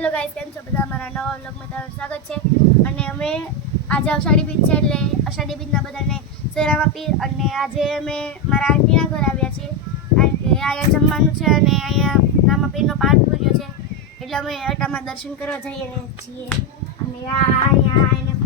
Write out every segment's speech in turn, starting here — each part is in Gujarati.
હેલો ગાઈસ કેમ છો બધા? મારા નવા વ્લોગમાં તમારું સ્વાગત છે. અને અમે આજે અષાઢી બીજ છે એટલે અષાઢી બીજના બધાને શેરામાં પી અને આજે અમે મારા આંટીના ઘર આવ્યા છીએ. કે અહીંયા જમવાનું છે અને અહીંયા નામા પીરનો પાઠ પૂર્યો છે. એટલે અમે અટામાં દર્શન કરવા જઈએ છીએ. અને આ અહીંયા એને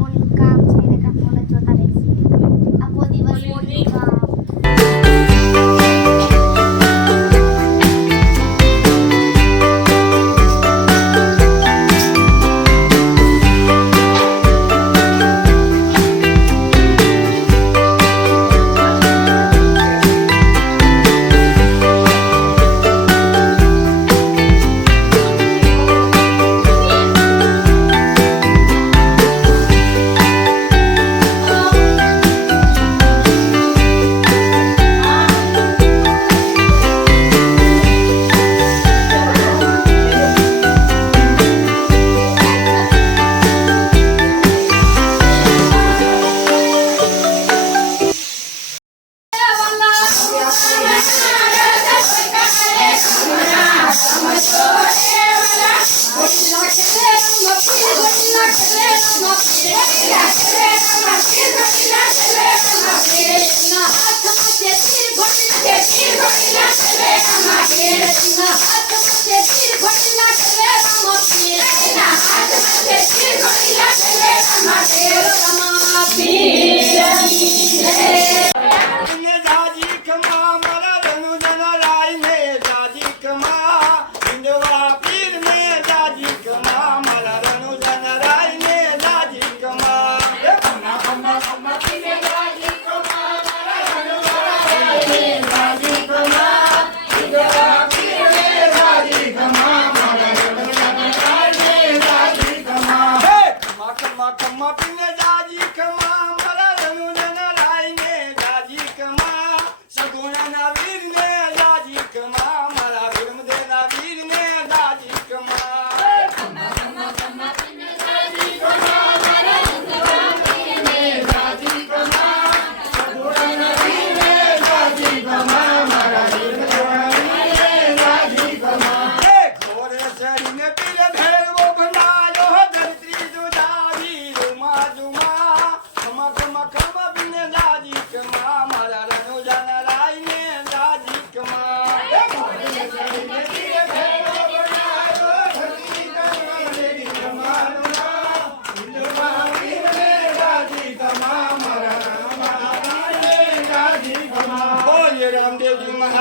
Кришна, Кришна, Кришна, Кришна, Кришна.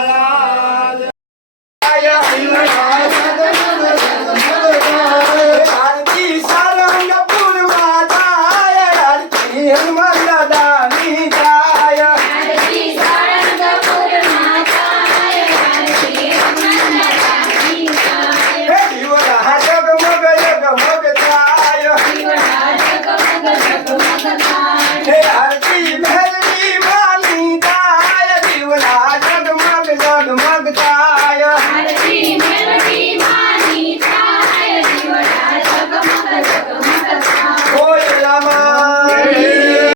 la